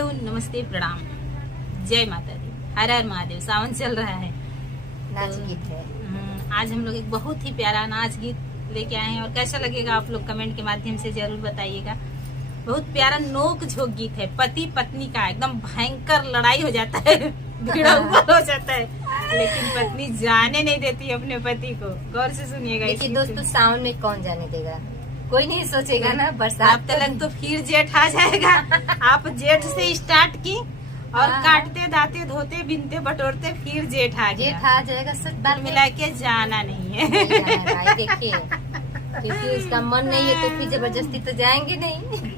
Hello नमस्ते प्रणाम जय माता दी हर हर महादेव। सावन चल रहा है, नाच गीत है। आज हम लोग एक बहुत ही प्यारा नाच गीत लेके आए हैं और कैसा लगेगा आप लोग कमेंट के माध्यम से जरूर बताइएगा। बहुत प्यारा नोक झोंक गीत है, पति पत्नी का एकदम भयंकर लड़ाई हो जाता है, भिड़ा हुआ हो जाता है, लेकिन पत्नी जाने नहीं देती अपने पति को। गौर से सुनिएगा। लेकिन दोस्तों सावन में कौन जाने देगा, कोई नहीं सोचेगा ना। बरसात तक तो फिर जेठ आ जाएगा। आप जेठ से स्टार्ट की और काटते दाते धोते बिनते बटोरते फिर जेठ आ गया। जेठ आ जाएगा, सच बात मिला के जाना नहीं है। देखिए क्योंकि उसका मन नहीं है तो फिर जबरदस्ती तो जाएंगे नहीं।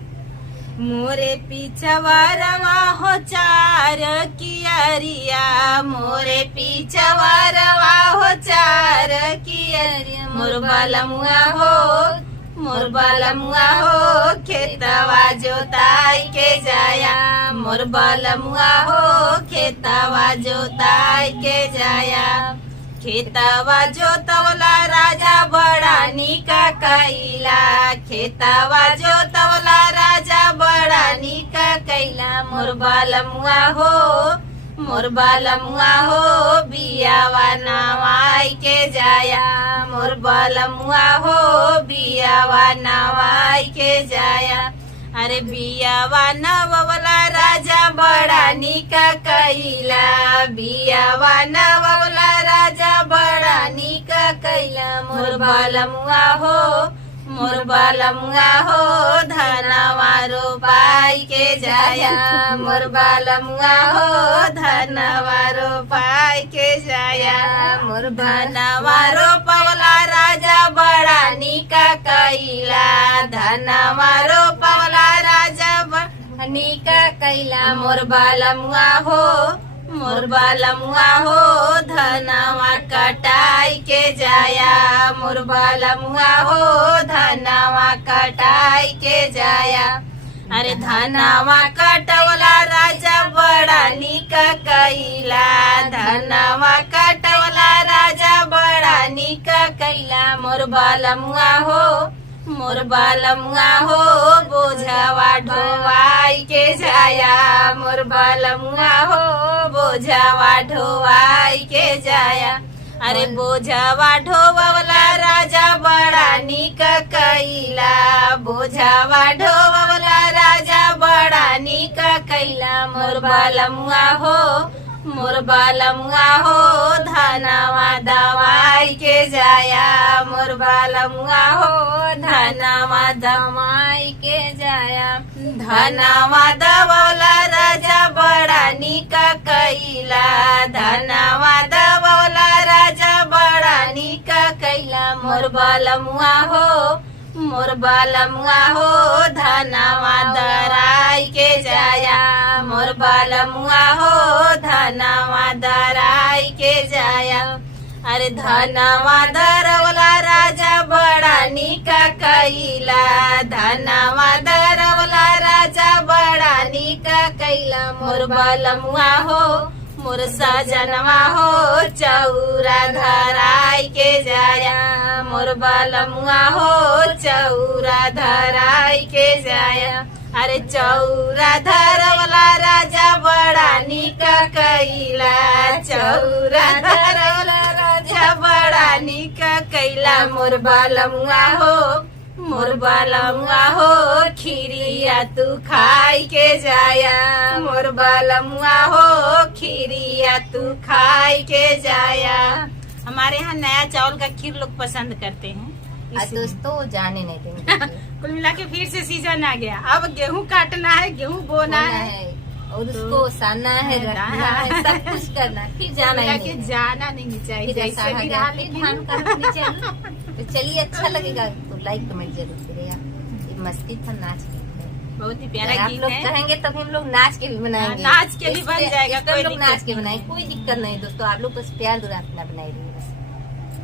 मोरे पीछवारवा हो चार कियरिया, मोरे पीछवारवा हो चार कियरिया, मोर बालमुआ हो मोर बालमुआ हो खेतवा जोताई के जाया, मोर बालमुआ हो खेतवा जोताई के जाया। खेतवा जोतवला राजा बड़ा निका कैला, खेतवा जोतवला राजा बड़ा निका कैला, मोर बालमुआ हो मोर बालमुआ हो बियावा नवाई के जाया, मोर बालमुआ हो बियावा नवाई के जाया। अरे बियावा नवला राजा बड़ा निका कैला, बियावा नवला राजा बड़ा निका कैला, मोर बालमुआ हो मोर बालमुआ हो धनवा रोपाई के जाया, मोर बालमुआ हो धनवा रोपाई के जाया। मोर धनवा रोपवला राजा बड़ा निका कैला, धनवा रोपवला राजा बड़ा निका कैला, मोर बालमुआ हो मोर बालमुआ हो धनवा कटाई के जाया, मोर बालमुआ हो धनवा कटाई के जाया। अरे धनवा कटवला राजा बड़ा निका कैला, धनवा कटवला राजा बड़ा निका कैला, मोर बालमुआ हो मोर बालमुआ हो बोझवा ढोवाई के जाया, मोर बालमुआ हो बोझवा ढोवाई के जाया। अरे बोझवा ढोवला राजा बड़ा निका कैला, बोझवा ढोवला राजा बड़ा निका कैला, मोर बालमुआ हो मोर बालमुआ हो धनवा दवाई के जाया, मोर बालमुआ हो धनवा दवाई के जाया। धनवा दवला राजा बड़ा निका कैला, धनवा दवला राजा बड़ा निका कैला, मोर बालमुआ हो मोर बालमुआ हो धनवा दराई के जाया, मोर बालमुआ हो धनवा दराई के जाया। अरे धनवा दरवला राजा बड़ा निका कैला, धनवा दरवला राजा बड़ा निका कैला, मोर बालमुआ हो मोर सजनवा हो चौरा धराई के जाया, मोर बालमुआ हो चौरा धराई के जाया। अरे चौरा धरवला राजा बड़ा निका कैला, चौरा धरवला राजा बड़ा निका कैला, मोर बालमुआ हो मोर बालमुआ हो खीरिया तू खाई के जाया, मोर बालमुआ हो खीरिया तू खाई के जाया। हमारे यहाँ नया चावल का खीर लोग पसंद करते हैं। दोस्तों जाने नहीं देंगे। कुल मिला के फिर से सीजन आ गया, अब गेहूं काटना है, गेहूं बोना है और उसको सानना है, रखना है, सब कुछ करना है, फिर जाना नहीं चाहिए। तो चलिए अच्छा लगेगा तो लाइक कमेंट जरूर करिएगा। ये मस्ती था, नाच गीत है, बहुत ही प्यारा गीत है। आप लोग कहेंगे तभी हम लोग नाच के भी बनाएंगे, नाच के भी बन जाएगा, कोई लोग नाच के बनाए, कोई दिक्कत नहीं दोस्तों। आप लोग बस प्यार दुरा अपना बनाइए बस।